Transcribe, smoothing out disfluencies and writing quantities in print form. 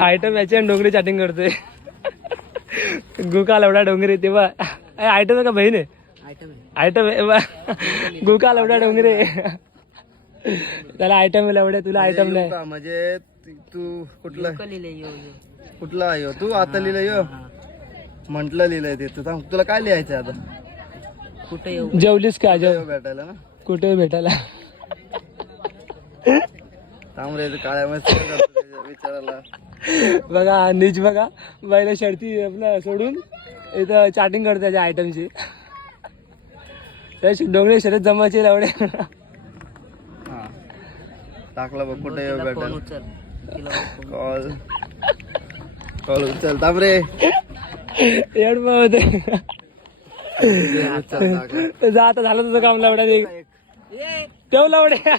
Item याची आणि डोंगरी चॅटिंग करतोय. गुका लवडा डोंगरी तेव्हा आयटम आहे का बहीण आहे? आयटम आहे गुका लवडा डोंगरी. त्याला आयटम लवड्या, तुला आयटम नाही. म्हणजे तू कुठला कुठला यो तू आता लिहिलं यो म्हंटल लिहिलंय ते. तू सांग तुला काय लिहायचं आता? कुठे जेवलीस का? भेटायला ना कुठे भेटायला? तांबरे काळ्या मस्त विचारायला बघा नीच बघा बाईला शर्ती आपलं सोडून इथं चॅटिंग करते त्याच्या आयटमची. डोंगरे शर्यत जमायचे लावडे. टाकला बघ कुठे भेटायला. कॉल कॉल उचल तांबरे. एवढ होते जा आता झालं तुझं काम लावड्या. तेव लावड्या